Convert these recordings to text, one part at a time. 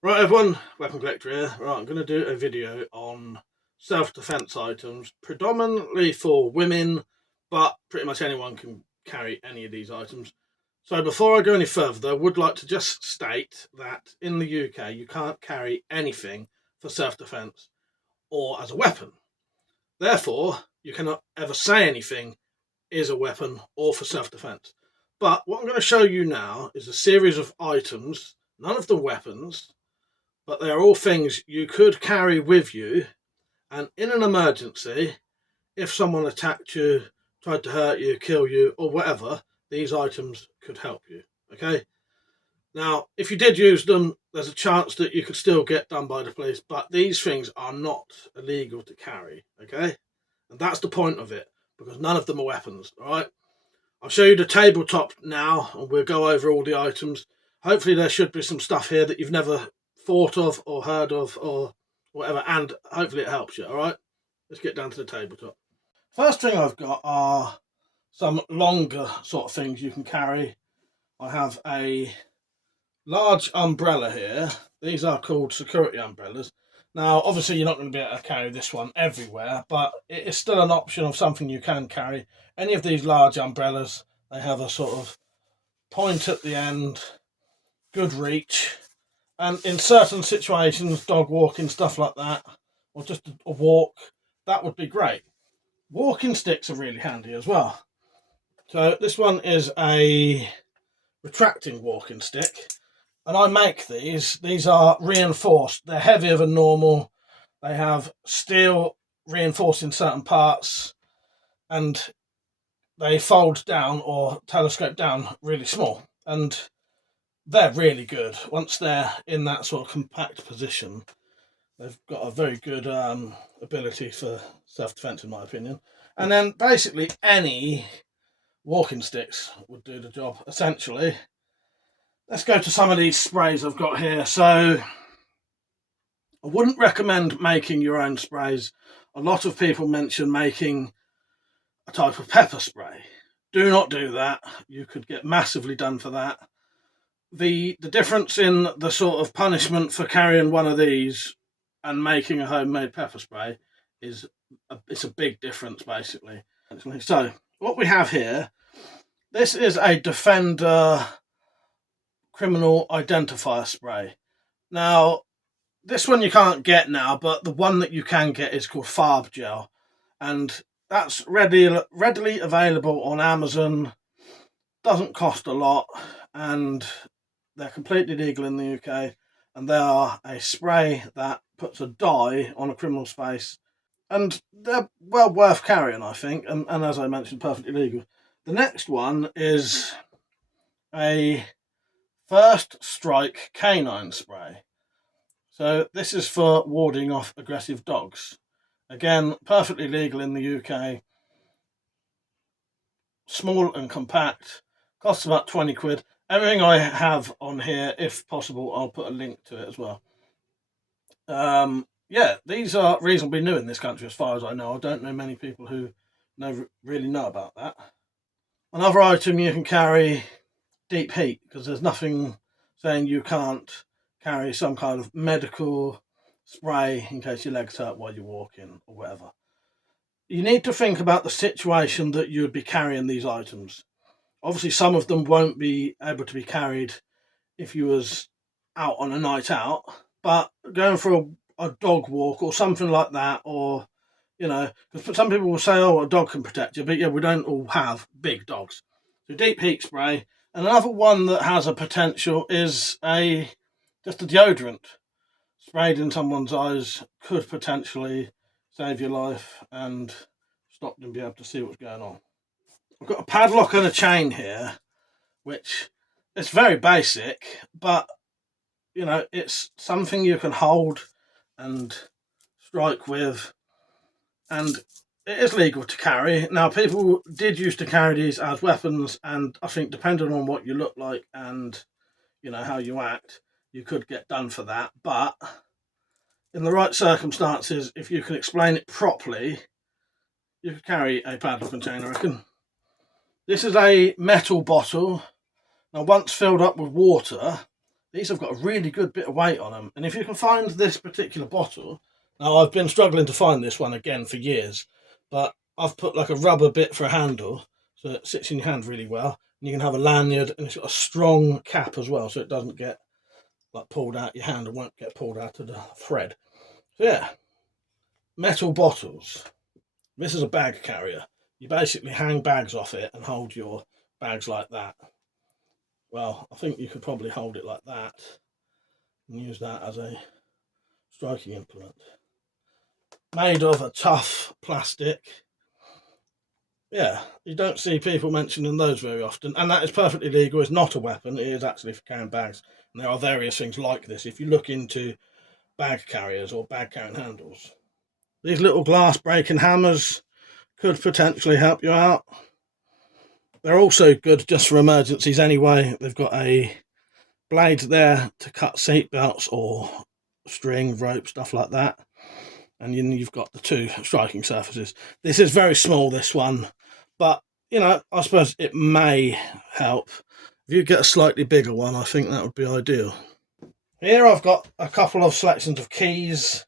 Right everyone, WeaponCollector here. Right, I'm going to do a video on self-defense items, predominantly for women, but pretty much anyone can carry any of these items. So before I go any further, I would like to just state that in the UK you can't carry anything for self-defense or as a weapon. Therefore, you cannot ever say anything is a weapon or for self-defense. But what I'm going to show you now is a series of items, none of them weapons, but they are all things you could carry with you, and in an emergency, if someone attacked you, tried to hurt you, kill you, or whatever, these items could help you. Okay? Now, if you did use them, there's a chance that you could still get done by the police, but these things are not illegal to carry. Okay? And that's the point of it, because none of them are weapons. Alright? I'll show you the tabletop now, and we'll go over all the items. Hopefully there should be some stuff here that you've never thought of or heard of or whatever, and hopefully it helps you. All right, let's get down to the tabletop. First thing I've got are some longer sort of things you can carry. I have a large umbrella here. These are called security umbrellas. Now obviously you're not going to be able to carry this one everywhere, but it is still an option of something you can carry. Any of these large umbrellas, they have a sort of point at the end, good reach, and in certain situations, dog walking, stuff like that, or just a walk, that would be great. Walking sticks are really handy as well. So this one is a retracting walking stick, and I make these. These are reinforced. They're heavier than normal. They have steel reinforcing certain parts, and they fold down or telescope down really small. And they're really good. Once they're in that sort of compact position, they've got a very good ability for self-defense, in my opinion. And then basically any walking sticks would do the job, essentially. Let's go to some of these sprays I've got here. So I wouldn't recommend making your own sprays. A lot of people mention making a type of pepper spray. Do not do that. You could get massively done for that. The difference in the sort of punishment for carrying one of these and making a homemade pepper spray is it's a big difference, basically. So what we have here, this is a Defender criminal identifier spray. Now this one you can't get now, but the one that you can get is called Farb gel, and that's readily available on Amazon. Doesn't cost a lot, and they're completely legal in the UK, and they are a spray that puts a dye on a criminal's face, and they're well worth carrying, I think, and as I mentioned, perfectly legal. The next one is a First Strike canine spray. So this is for warding off aggressive dogs. Again, perfectly legal in the UK. Small and compact, costs about 20 quid. Everything I have on here, if possible, I'll put a link to it as well. Yeah, these are reasonably new in this country as far as I know. I don't know many people who really know about that. Another item you can carry, deep heat, because there's nothing saying you can't carry some kind of medical spray in case your legs hurt while you're walking or whatever. You need to think about the situation that you would be carrying these items. Obviously some of them won't be able to be carried if you was out on a night out, but going for a dog walk or something like that, or because some people will say, oh, a dog can protect you, but yeah, we don't all have big dogs. So deep heat spray. And another one that has a potential is just a deodorant sprayed in someone's eyes could potentially save your life and stop them being able to see what's going on. I've got a padlock and a chain here, which is very basic, but it's something you can hold and strike with, and it is legal to carry. Now, people did used to carry these as weapons, and I think depending on what you look like and how you act, you could get done for that. But in the right circumstances, if you can explain it properly, you could carry a padlock and chain, I reckon. This is a metal bottle. Now, once filled up with water, these have got a really good bit of weight on them. And if you can find this particular bottle, now I've been struggling to find this one again for years, but I've put like a rubber bit for a handle, so it sits in your hand really well. And you can have a lanyard, and it's got a strong cap as well, so it doesn't get like pulled out your hand and won't get pulled out of the thread. So yeah, metal bottles. This is a bag carrier. You basically hang bags off it and hold your bags like that. Well, I think you could probably hold it like that and use that as a striking implement. Made of a tough plastic. Yeah, you don't see people mentioning those very often, and that is perfectly legal. It's not a weapon, it is actually for carrying bags. And there are various things like this if you look into bag carriers or bag carrying handles. These little glass breaking hammers could potentially help you out. They're also good just for emergencies anyway. They've got a blade there to cut seat belts or string, rope, stuff like that. And you've got the two striking surfaces. This is very small, this one, but you know, I suppose it may help. If you get a slightly bigger one, I think that would be ideal. Here I've got a couple of selections of keys.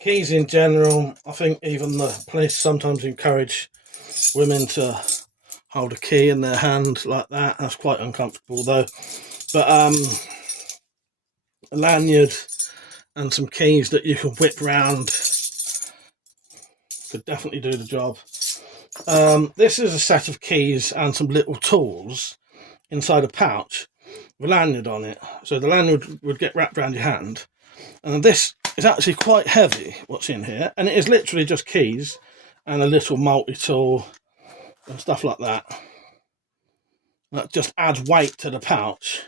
Keys in general, I think even the police sometimes encourage women to hold a key in their hand like that. That's quite uncomfortable though. But a lanyard and some keys that you can whip round could definitely do the job. This is a set of keys and some little tools inside a pouch with a lanyard on it. So the lanyard would get wrapped around your hand. And this is actually quite heavy, what's in here. And it is literally just keys and a little multi-tool and stuff like that. That just adds weight to the pouch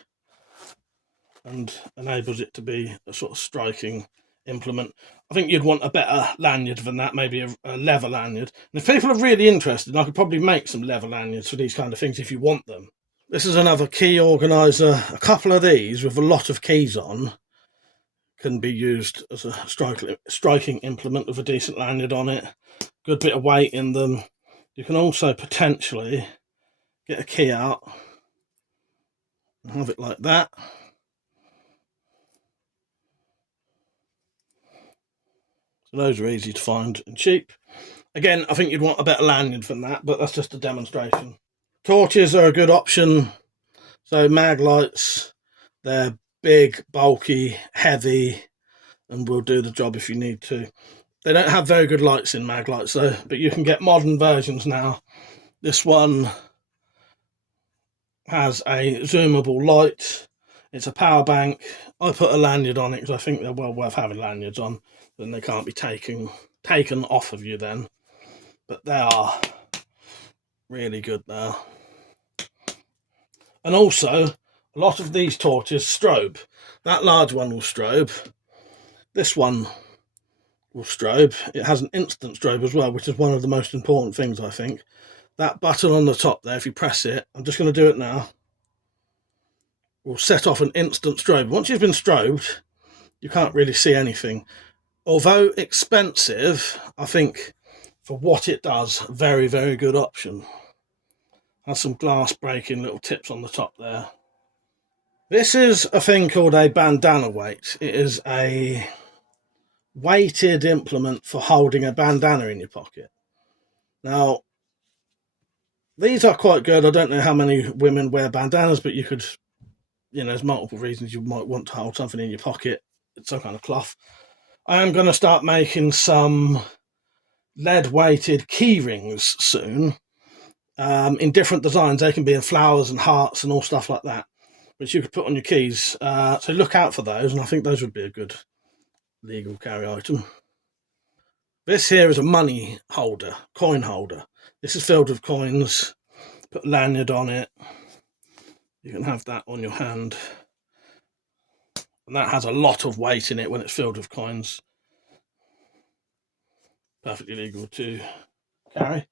and enables it to be a sort of striking implement. I think you'd want a better lanyard than that, maybe a leather lanyard. And if people are really interested, I could probably make some leather lanyards for these kind of things if you want them. This is another key organiser. A couple of these with a lot of keys on can be used as a striking implement with a decent lanyard on it. Good bit of weight in them. You can also potentially get a key out and have it like that. So those are easy to find and cheap. Again, I think you'd want a better lanyard than that, but that's just a demonstration. Torches are a good option. So mag lights, they're big, bulky, heavy, and will do the job if you need to. They don't have very good lights in mag lights though, but you can get modern versions now. This one has a zoomable light. It's a power bank. I put a lanyard on it because I think they're well worth having lanyards on. Then they can't be taken off of you then. But they are really good now. And also, a lot of these torches strobe. That large one will strobe. This one will strobe. It has an instant strobe as well, which is one of the most important things, I think. That button on the top there, if you press it, I'm just going to do it now, will set off an instant strobe. Once you've been strobed, you can't really see anything. Although expensive, I think for what it does, very, very good option. Has some glass breaking little tips on the top there. This is a thing called a bandana weight. It is a weighted implement for holding a bandana in your pocket. Now, these are quite good. I don't know how many women wear bandanas, but you could, you know, there's multiple reasons you might want to hold something in your pocket. It's some kind of cloth. I am going to start making some lead-weighted key rings soon, in different designs. They can be in flowers and hearts and all stuff like that, which you could put on your keys. So look out for those, and I think those would be a good legal carry item. This here is a money holder, coin holder. This is filled with coins. Put a lanyard on it. You can have that on your hand. And that has a lot of weight in it when it's filled with coins. Perfectly legal to carry.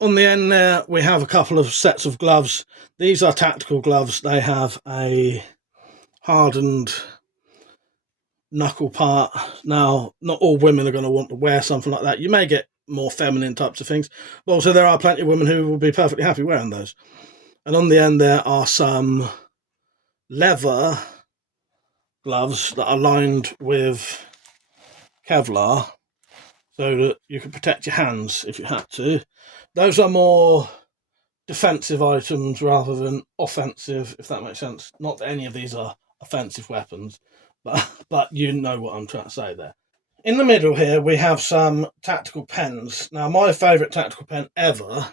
On the end there, we have a couple of sets of gloves. These are tactical gloves. They have a hardened knuckle part. Now, not all women are going to want to wear something like that. You may get more feminine types of things, but also there are plenty of women who will be perfectly happy wearing those. And on the end there are some leather gloves that are lined with Kevlar so that you can protect your hands if you had to. Those are more defensive items rather than offensive, if that makes sense. Not that any of these are offensive weapons, but you know what I'm trying to say there. In the middle here we have some tactical pens. Now my favourite tactical pen ever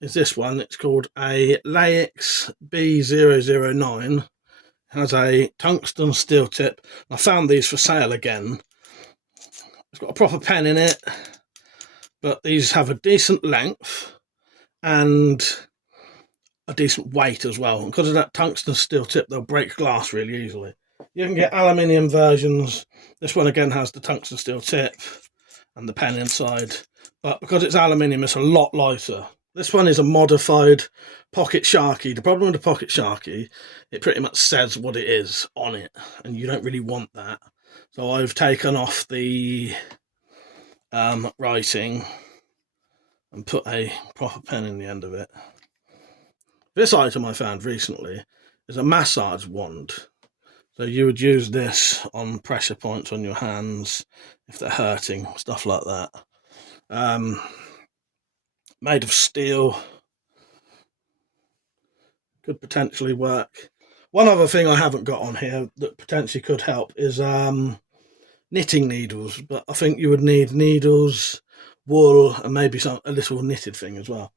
is this one. It's called a Laix B009. It has a tungsten steel tip. I found these for sale again. It's got a proper pen in it, but these have a decent length and a decent weight as well. And because of that tungsten steel tip, they'll break glass really easily. You can get aluminium versions. This one again has the tungsten steel tip and the pen inside, but because it's aluminium, it's a lot lighter. This one is a modified Pocket Sharky. The problem with the Pocket Sharky, it pretty much says what it is on it, and you don't really want that. So I've taken off the writing and put a proper pen in the end of it. This item I found recently is a massage wand. So you would use this on pressure points on your hands if they're hurting, stuff like that. Made of steel. Could potentially work. One other thing I haven't got on here that potentially could help is knitting needles, but I think you would need needles, wool, and maybe a little knitted thing as well.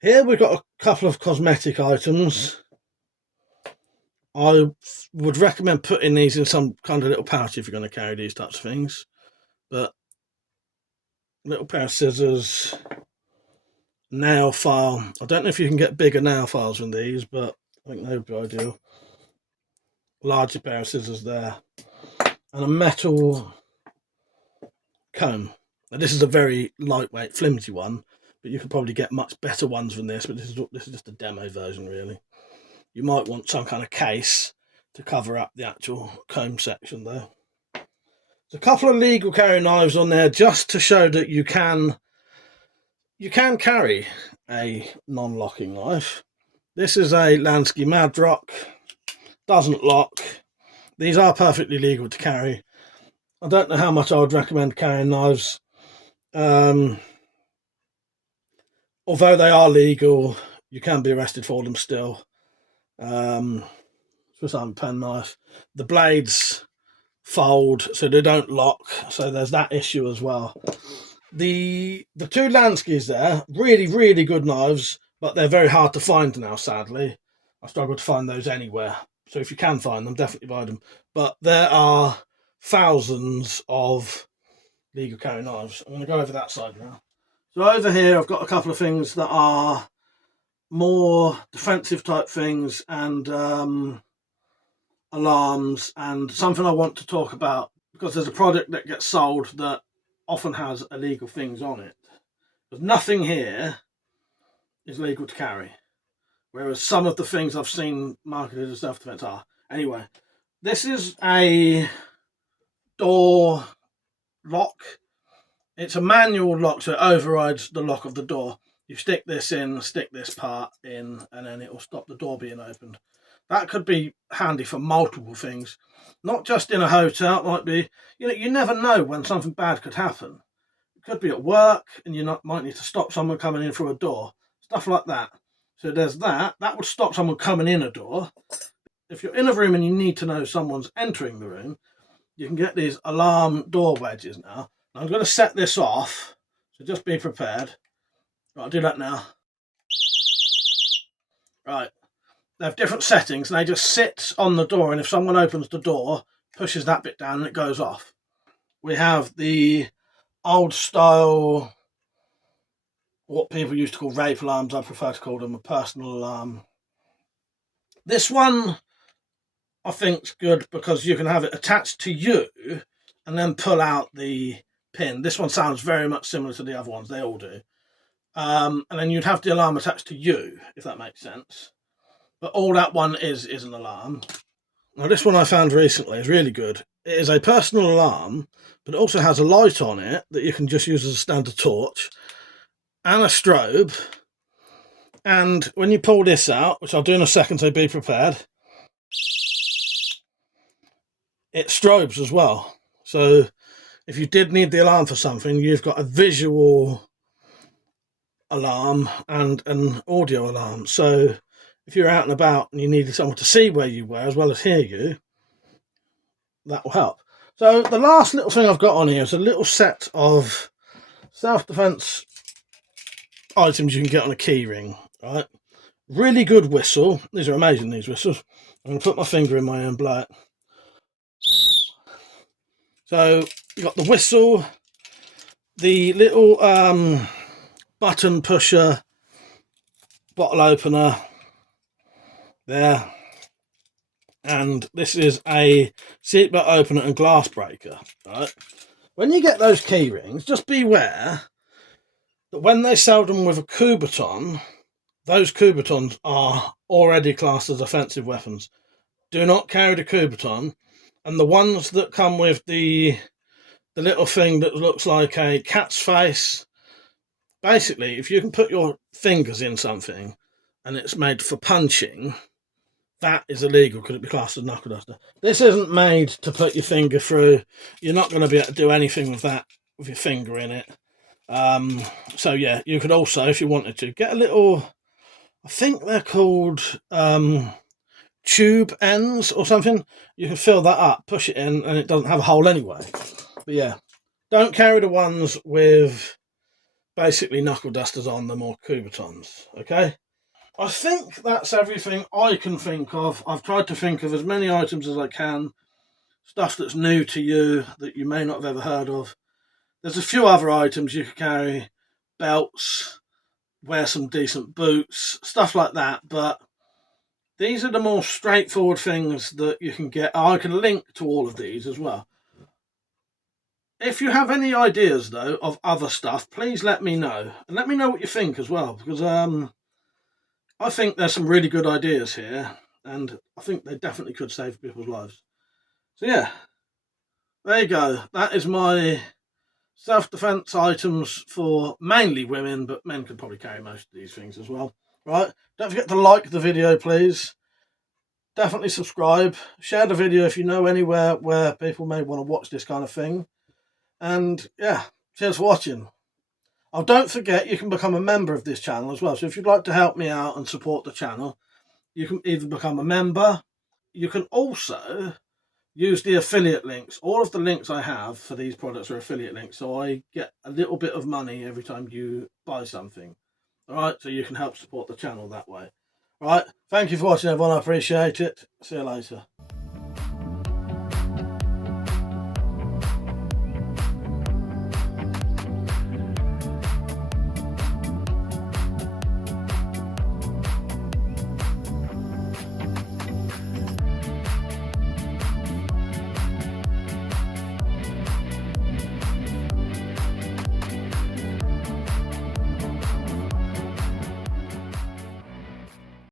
Here we've got a couple of cosmetic items. I would recommend putting these in some kind of little pouch if you're going to carry these types of things. But little pair of scissors, nail file. I don't know if you can get bigger nail files than these, but I think they would be ideal. Larger pair of scissors there. And a metal comb. Now this is a very lightweight, flimsy one, but you could probably get much better ones than this, but this is just a demo version really. You might want some kind of case to cover up the actual comb section though. There's a couple of legal carry knives on there just to show that you can carry a non-locking knife. This is a Lansky Madrock, doesn't lock. These are perfectly legal to carry. I don't know how much I would recommend carrying knives. Although they are legal, you can be arrested for them still. Swiss Army pen knife. The blades fold, so they don't lock. So there's that issue as well. The two Lanskys there, really, really good knives, but they're very hard to find now, sadly. I struggle to find those anywhere. So if you can find them, definitely buy them. But there are thousands of legal carry knives. I'm going to go over that side now. So over here, I've got a couple of things that are more defensive type things and alarms, and something I want to talk about because there's a product that gets sold that often has illegal things on it. But nothing here is legal to carry, whereas some of the things I've seen marketed as self-defense are. Anyway, this is a door lock. It's a manual lock, so it overrides the lock of the door. You stick this in, stick this part in, and then it will stop the door being opened. That could be handy for multiple things, not just in a hotel. It might be, you never know when something bad could happen. It could be at work, and you might need to stop someone coming in through a door, stuff like that. So there's that. That would stop someone coming in a door. If you're in a room and you need to know someone's entering the room, you can get these alarm door wedges now. I'm going to set this off, so just be prepared. Right, I'll do that now. Right, they have different settings and they just sit on the door, and if someone opens the door, pushes that bit down and it goes off. We have the old style, what people used to call rape alarms. I prefer to call them a personal alarm. This one I think is good because you can have it attached to you and then pull out the pin. This one sounds very much similar to the other ones, they all do. And then you'd have the alarm attached to you, if that makes sense. But all that one is an alarm. Now this one I found recently is really good. It is a personal alarm, but it also has a light on it that you can just use as a standard torch, and a strobe. And when you pull this out, which I'll do in a second, so be prepared, it strobes as well. So if you did need the alarm for something, you've got a visual alarm and an audio alarm. So if you're out and about and you needed someone to see where you were as well as hear you, that will help. So the last little thing I've got on here is a little set of self-defense items you can get on a key ring, right? Really good whistle. These are amazing, these whistles. I'm going to put my finger in my own blow it. So you've got the whistle, the little button pusher, bottle opener there, and this is a seatbelt opener and glass breaker, right? When you get those key rings, just beware that when they sell them with a Coubertin, those Coubertins are already classed as offensive weapons. Do not carry the Coubertin, and the ones that come with the little thing that looks like a cat's face, basically, if you can put your fingers in something and it's made for punching, that is illegal. Could it be classed as knuckle duster? This isn't made to put your finger through. You're not going to be able to do anything with that with your finger in it. So yeah, you could also, if you wanted to, get a little, I think they're called tube ends or something. You can fill that up, push it in, and it doesn't have a hole anyway. But yeah, don't carry the ones with basically knuckle dusters on them or Coubertins, okay? I think that's everything I can think of. I've tried to think of as many items as I can, stuff that's new to you that you may not have ever heard of. There's a few other items you could carry, belts, wear some decent boots, stuff like that, but these are the more straightforward things that you can get. I can link to all of these as well. If you have any ideas, though, of other stuff, please let me know. And let me know what you think as well, because I think there's some really good ideas here, and I think they definitely could save people's lives. So yeah, there you go. That is my self-defense items for mainly women, but men could probably carry most of these things as well. Right? Don't forget to like the video, please. Definitely subscribe. Share the video if you know anywhere where people may want to watch this kind of thing. And yeah, cheers for watching. Oh, don't forget you can become a member of this channel as well. So if you'd like to help me out and support the channel, you can either become a member. You can also use the affiliate links. All of the links I have for these products are affiliate links, so I get a little bit of money every time you buy something. All right, so you can help support the channel that way. All right, thank you for watching, everyone. I appreciate it. See you later.